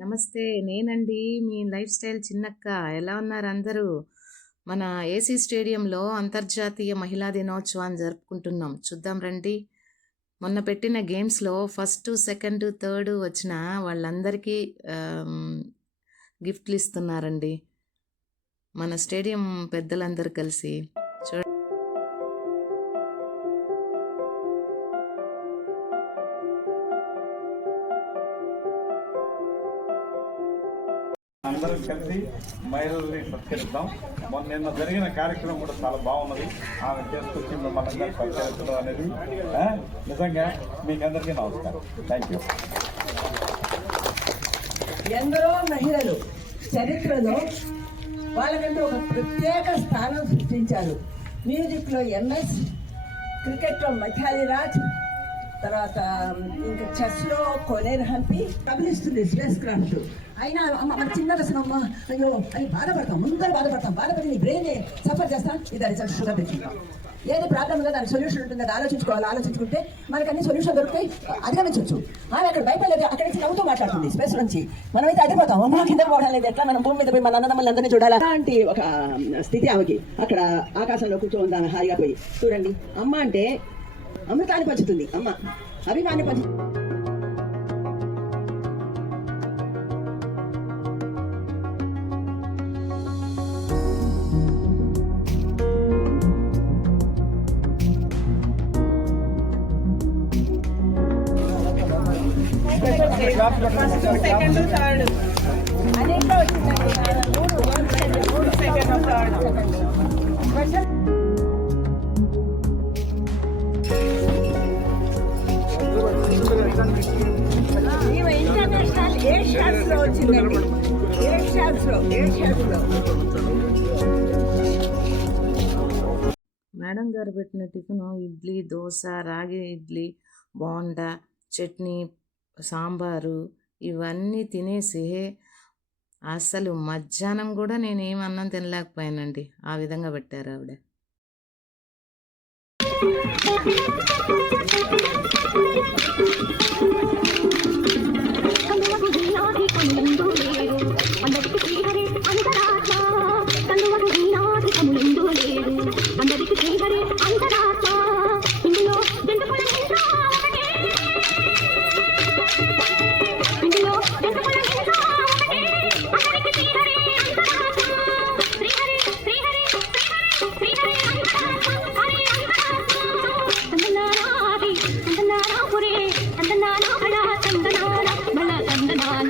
నమస్తే. నేనండి మీ life style చిన్నక్క. ఎలా ఉన్నారు అందరూ? మన ఏసీ స్టేడియంలో అంతర్జాతీయ మహిళా దినోత్సవాన్ని జరుపుకుంటున్నాం. చూద్దాం రండి. మొన్న పెట్టిన గేమ్స్‌లో ఫస్ట్, సెకండ్, థర్డ్ వచ్చిన వాళ్ళందరికీ గిఫ్ట్లు ఇస్తున్నారండి. మన స్టేడియం పెద్దలందరూ కలిసి. అందరం కలిసి మహిళల్ని సత్కరిద్దాం. నిన్న జరిగిన కార్యక్రమం కూడా చాలా బాగున్నది. ఆమె చేసుకొచ్చి మనందరూ సత్కరించడం అనేది నిజంగా మీకు అందరికీ నమస్కారం. Thank you. ఎందరో మహిళలు చరిత్రలో వాళ్ళకంటూ ఒక ప్రత్యేక స్థానం సృష్టించారు. మ్యూజిక్లో ఎంఎస్, క్రికెట్లో మిథాలీ రాజ్, తర్వాత ఇంకా చెస్లో కోనేరు హంపి కబలిస్తుంది స్పేస్ క్రాఫ్ట్. అయినా మన చిన్న రసనమ్మ అయ్యో అని బాధపడతాం, ముందర బాధపడి నీ బ్రెయిన్ సఫర్ చేస్తాం. ఇది రిజల్ట్ షుగర్ తెచ్చుకుంటాం. ఏది ప్రాబ్లం ఉందో దానికి సొల్యూషన్ ఉంటుంది, అది ఆలోచించుకుంటే మనకు అన్ని సొల్యూషన్ దొరుకుతాయి, అధిగమించవచ్చు. ఆమె అక్కడ భయపడలేదు, అక్కడి నుంచి నవ్వుతూ మాట్లాడుతుంది స్పేస్ నుంచి. మనమైతే అడిగిపోతాం, అమ్మ కింద పోవడం లేదు, ఎట్లా మనం భూమి మీద పోయి మన అన్నదమ్ములు అందరినీ చూడాలి అలాంటి ఒక స్థితి ఆమెకి. అక్కడ ఆకాశంలో కూర్చోంది ఆమె హాయిగా పోయి. చూడండి, అమ్మ అంటే అమృతాన్ని పంచుతుంది, అమ్మ అభిమాన్ని పంచుతుంది. ఫస్ట్, సెకండ్, థర్డ్ అన్నింటిలో వచ్చిందండి. మూడు సెకండ్, థర్డ్. ఈమె ఇంటర్నేషనల్ ఏషియాస్లో వచ్చిందండి. ఏషియాస్లో మేడం గారు పెట్టిన టిఫిను ఇడ్లీ, దోశ, రాగి ఇడ్లీ, బోండా, చట్నీ, సాంబారు ఇవన్నీ తినేసి అసలు మధ్యాహ్నం కూడా నేనేం అన్నం తినలేకపోయానండి. ఆ విధంగా పెట్టారు ఆవిడ. భళ కందనాన